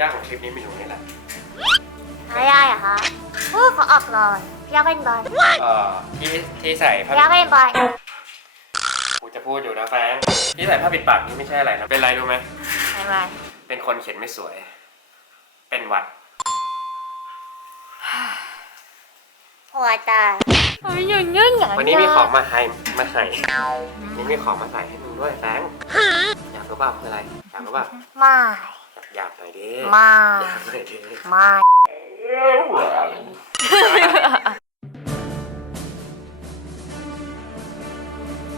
ยากของคลิปนี้มีอยู่นี่แหละอะไรได้อะคะพูดขอออกเลยพี่อยากเล่นบอลเอ่อที่ที่ใส่ผ้าพี่อยากเล่นบอลกูจะพูดอยู่นะแฟรงค์ที่ใส่ผ้าปิดปากนี่ไม่ใช่อะไรนะเป็นไรรู้ไหมไม่ไม่เป็นคนเขียนไม่สวย เป็นหวัดหัวตายโอ้ยยุ่งยุ่งอย่างวันนี้มีของมาให้มาให้วันนี้มีของมาใส่ให้มึงด้วยแฟรงค์อยากรู้เปล่าคืออะไรอยากรู้เปล่าไม่ อยากหน่อยดิไม่อยากหน่อยดิไม่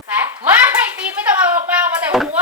แป๊ะมาให้ตีนไม่ต้องเอาออกมาเอามาแต่หัว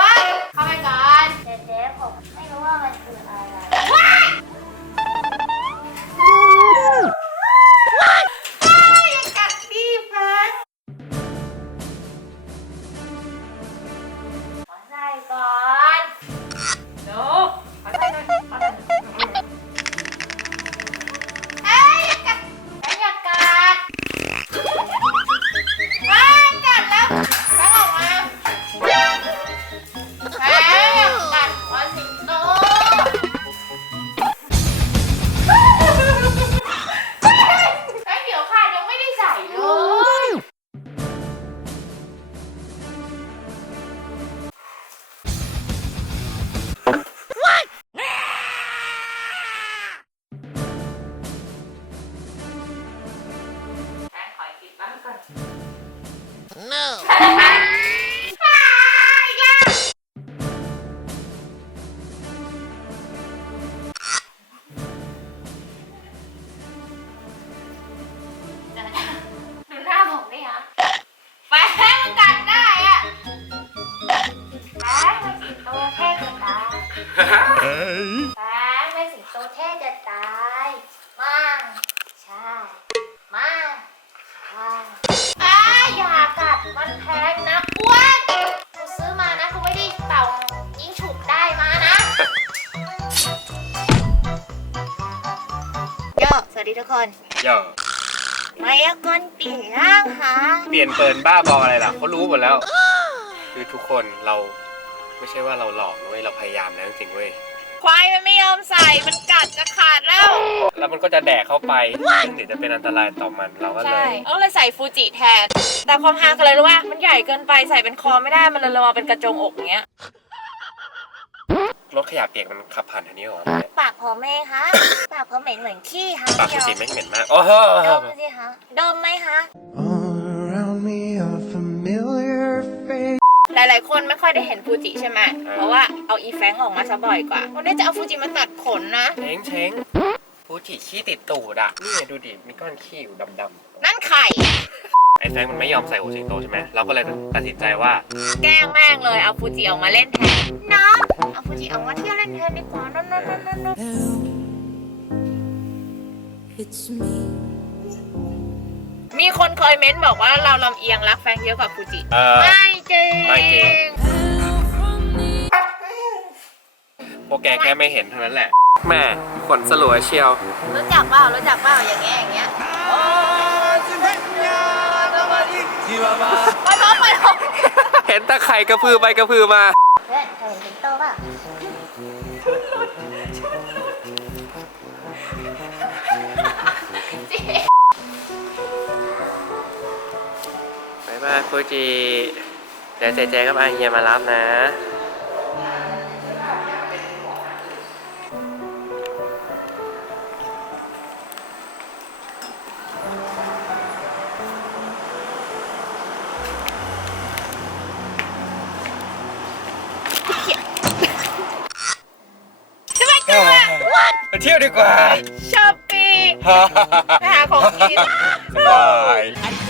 สิงโตเท่จะตายมาใช่มาใช่อ้าอย่ากัดมันแพงนะอ้วนกูซื้อมานะกูไม่ได้เป่ายิงฉุบได้มานะ โยสวัสดีทุกคนเดี๋ยวมายากลเปลี่ยนร่างค่ะเปลี่ยนเปินบ้าบออะไรล่ะเขารู้หมดแล้ว คือทุกคนเราไม่ใช่ว่าเราหลอกนะเว้ยเราพยายามแล้วจริงๆเว้ย ควายมันไม่ยอมใส่ มันกัดจะขาดแล้ว แล้วมันก็จะแดกเข้าไปซึ่งเดี๋ยวจะเป็นอันตรายต่อมันเราก็เลใช่ย เอาเลยใส่ฟูจิแทน แต่ความฮาคืออะไรรู้ป่ะมันใหญ่เกินไปใส่เป็นคอไม่ได้ มันเลยมาเป็นกระจงอกอย่างเงี้ย รถขยะเปียกมันขับผ่านทางนี้เหรอปากผมเองคะปากผมเหม็นเหมือนขี้ค่ะปากคุณสีไม่งเหม็นมาก โอ้โหดมสิคะดมไหมคะ All around me a familiar face. หลายๆ คนไม่ค่อยได้เห็นฟูจิใช่ไหมเพราะว่าเอาอีแฟงออกมาซะบ่อยกว่า วันนี้จะเอาฟูจิมาตัดขนนะ เช้งเช้งฟูจิขี้ติดตูดอะ นี่ไงดูดิ มีก้อนขี้อยู่ดำนั่นไข่ ๆ ไอ้แฟงมันไม่ยอมใส่หูสิงโตใช่ไหม เราก็เลยตัดสินใจว่า แกล้งแม่งเลยเอาฟูจิออกมาเล่นแทนน้องเอาฟูจิออกมาเที่ยวเล่นแทนดีกว่านั่นนั่นนั่นนั่น It's me. มีคนเคยเม้นบอกว่าเราลำเอียงรักแฟงเยอะกว่าฟูจิ เออ ไม่จริง ไม่จริง Hello from the พวกแกแค่ไม่เห็นเท่านั้นแหละ แม่ขนสลัวเชียว รู้จักเปล่ารู้จักเปล่าอย่างเงี้ยอย่างเงี้ยไปพร้อมไปพร้อมเห็นตะไคร่กระพือไปกระพือมาเพื่อนเคยเห็นสิงโตเปล่า ฟูจิเดี๋ยวเจเจกับอาเฮียมารับนะจะไปกันไปเที่ยวดีกว่าช้อปปิ้งไปหาของกิน สบาย What?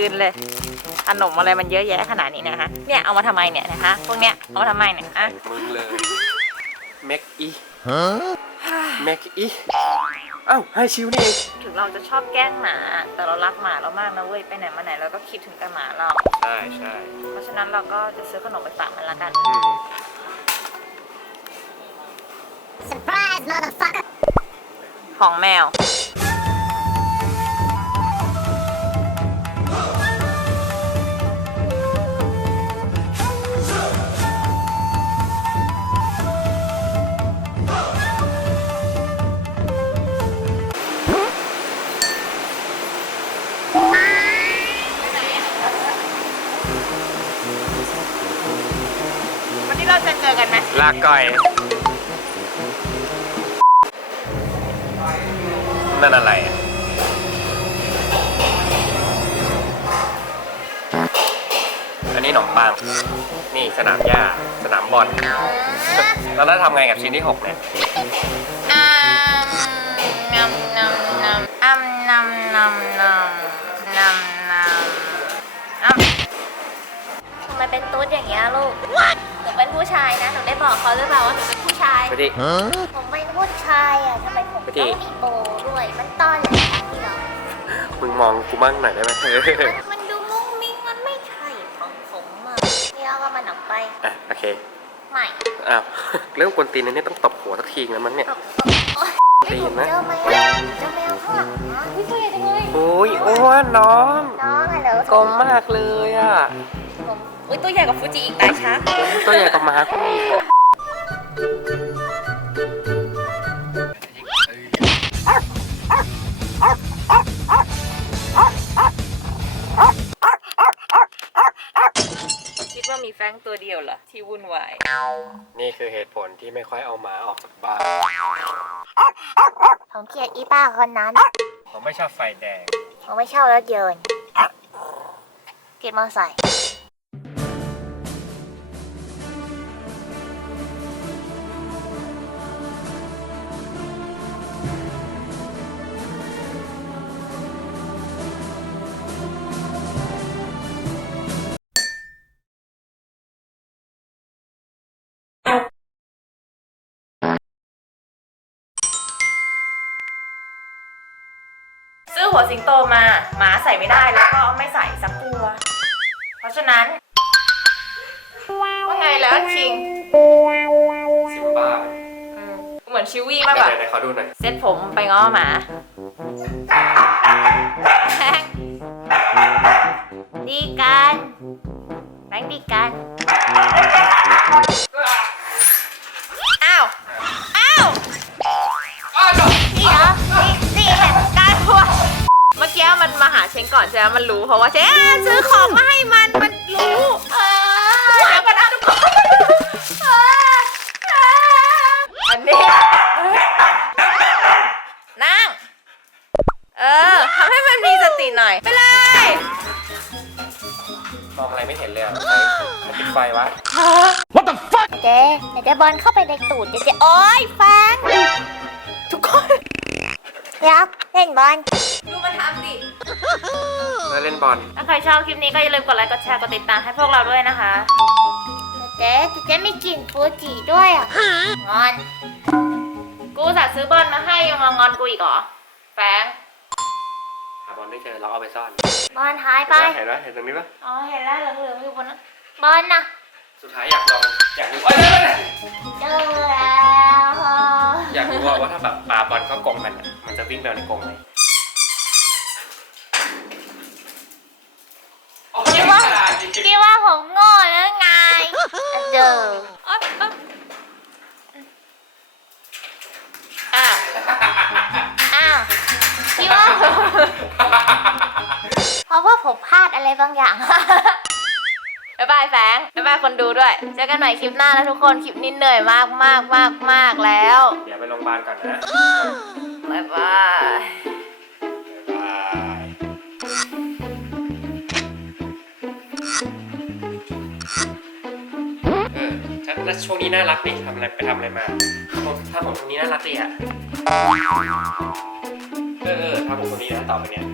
คืนเลยขนมอะไรมันเยอะแยะขนาดนี้เนะคะเนี่ยเอามาทำไมเนี่ยนะคะพวกเนี้ยเอามาทำไมเนี่ยอะมึงเลยแม็กอีแม็กอีเอ้าให้ชิวนี่เองถึงเราจะชอบแกล้งหมาแต่เรารักหมาเรามากนะเว้ยไปไหนมาไหนเราก็คิดถึงแต่หมาเราใช่ใช่เพราะฉะนั้นเราก็จะซื้อขนมไปฝากมันละกันอืม Surprise, motherfucker! ของแมว วันนี้เราจะเจอกันไหมลากก่อย นั่นอะไรอะอันนี้ขนมปัง นี่สนามหญ้า สนามบอล แล้วเราทำไงกับชิ้นที่หกเนี่ยอ้ำนำนำนำอ้ำนำนำน เป็นตุ๊ดอย่างเงี้ยลูกหนูเป็นผู้ชายนะหนูได้บอกเขาหรือเปล่าว่าหนูเป็นผู้ชายไปดิผมเป็นผู้ชายอะทำไมผมไปดิต้องมีโบด้วย มันตอนแหลที่เรามึงมองกูมั่งหน่อยได้ไหมมันมันดูมุ้งมิ้งมันไม่ใช่ของผมอะนี่เราก็มันออกไปอะโอเค ใหม่อ้าว เรื่องกวนตีนอันนี้ต้องตบหัวสักทีแล้วมั้งเนี่ยตบโอ๊ยตีนนะ เจอแมวเจอแมวข้างหลังนะพี่ตัวใหญ่จังเลยโอ้ยอ้วนน้อง น้องอะเหรอกลมมากเลยอะผม อุ้ยตัวใหญ่กว่าฟูจิอีกตายช้าตัวใหญ่กว่าหมากูอีกคิดว่ามีแฟรงค์ตัวเดียวเหรอ ที่วุ่นวาย นี่คือเหตุผลที่ไม่ค่อยเอาหมาออกจากบ้านผมเกลียดอีป้าคนนั้น ผมไม่ชอบไฟแดง ผมไม่ชอบรถยนต์เกลียดมอเตอร์ไซค์ หัวสิงโตมาหมาใส่ไม่ได้แล้วก็ไม่ใส่สักตัว เพราะฉะนั้นว่าไงแล้วชิงซิมบ้าอืมเหมือนชิวี่มากกว่าเดี๋ยวๆขอดูหน่อยเซ็ตผมไปง้อหมา ดีกันแบงค์ดีกันาเชงก่อนใช่ไหมมันรู้เพราะว่าเชงอะซื้อของมาให้มันมันรู้เออเดี๋ยวก่อนนะทุกคนอันนี้นั่ง เออทำให้มันมีสติหน่อย ไปเลย มองอะไรไม่เห็นเลยอะใครใครปิดไฟวะเจ๊เดี๋ยวเจ๊บอลเข้าไปในตูดเจ๊เจ๊โอ๊ยแฟนทุกคนเดี๋ยวเล่นบอลดูมันทำดิ แล้วเล่นบอล ถ้าใครชอบคลิปนี้ก็อย่าลืมกดไลค์กดแชร์กดติดตามให้พวกเราด้วยนะคะเจ๊เจ๊ไม่กินฟูจิด้วยอะงอน กูสัตว์ซื้อบอลมาให้ยังมางอนกูอีกเหรอแฟงหาบอลไม่เจอเราเอาไปซ่อนบอลหายไป เห็นไหมเห็นตรงนี้ปะอ๋อเห็นแล้วเหลืองๆอยู่บนนั้นบอลน่ะ สุดท้ายอยากลองอยากรู้เอ้ยเดี๋ยวๆเจอแล้วๆอยากรู้ว่าว่าถ้าแบบปาบอลเข้ากรงมันอะมันจะวิ่งไปในกรงไหมโอ้ย คิดว่า ฉลาดจริงคิดว่าผมโง่หรือไงเจออ๊อบอ๊อบอะอ้าวคิดว่าเพราะว่าผมพลาดอะไรบางอย่าง บ๊ายบายแฟงบ๊ายบายคนดูด้วย เจอกันใหม่คลิปหน้านะทุกคน คลิปนี้เหนื่อยมากมากมากมากแล้ว เดี๋ยวไปโรงพยาบาลก่อนนะ บ๊ายบาย ช่วงนี้น่ารักดิทำอะไรไปทำอะไรมาผมถ้าผมตรงนี้น่ารักดิอะ เออเออถ้าผมตรงนี้นะต่อไปเนี่ย